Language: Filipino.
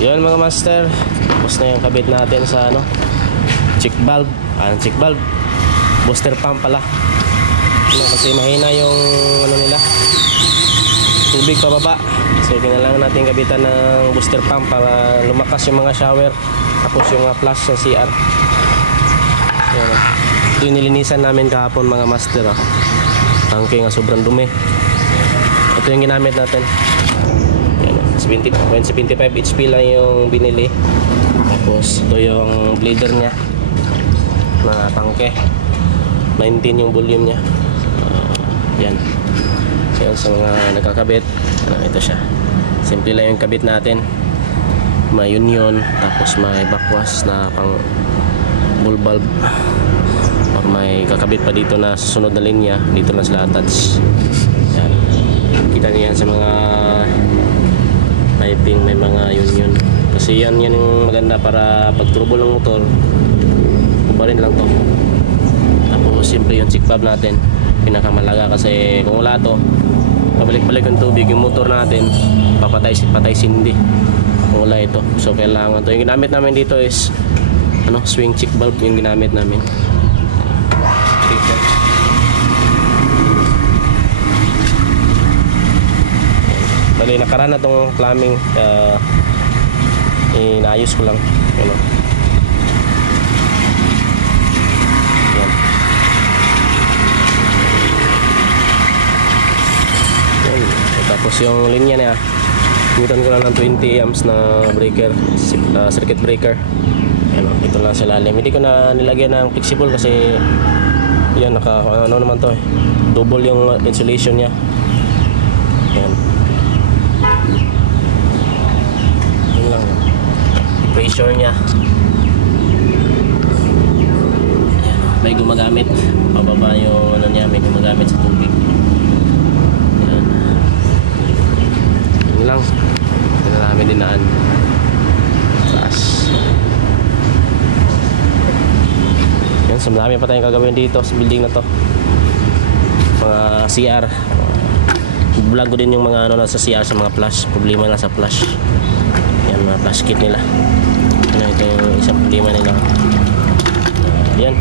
Yan mga master, tapos na yung kabit natin sa ano, check valve, check valve, booster pump pala. Kasi mahina yung ano nila, tubig pababa. So kailangan natin kabitan ng booster pump para lumakas yung mga shower, tapos yung flush sa CR. Yan. Ito yung nilinisan namin kahapon mga master. Tangke nga sobrang dumi. Ito yung ginamit natin. 75 HP lang yung binili. Tapos ito yung bleeder nya na tangke, 19 yung volume nya. Yan. So yun, sa mga nagkakabit, ito siya. Simple lang yung kabit natin. May union, tapos may backwash na pang bull bulb, or may kakabit pa dito na susunod na linya. Dito na sila attach. Yan. Kita niyo yan sa mga piping, may mga union. Kasi yan yung maganda para pag turbo ng motor, kubarin lang to. Tapos simple yung check valve natin, pinakamalaga, kasi kung wala to, pabalik-balik yung tubig, yung motor natin patay sindi kung wala ito. So kailangan to. Yung ginamit namin dito is ano, swing check valve yung ginamit namin. Bali, nakaraan na itong plumbing, inaayos ko lang. Yan. Yan. Yan. Tapos yung linya niya, gamitan ko lang ng 20 amps na breaker, circuit breaker. Yan, ito lang sa lalim. Hindi ko na nilagyan ng flexible kasi yan, ano naman to, double yung insulation niya. Yan. Pressure niya may gumagamit, pababa yung ano niya, may gumagamit sa tubig. Yan. Yun lang, ito na namin dinaan taas. Yan, so marami pa tayong gagawin dito sa building na to, mga CR. Vlog ko din yung mga ano nasa CR, sa mga flash, problema na sa flash. Yan, mga flash kit nila. Ito yung isang problema nila. Yan.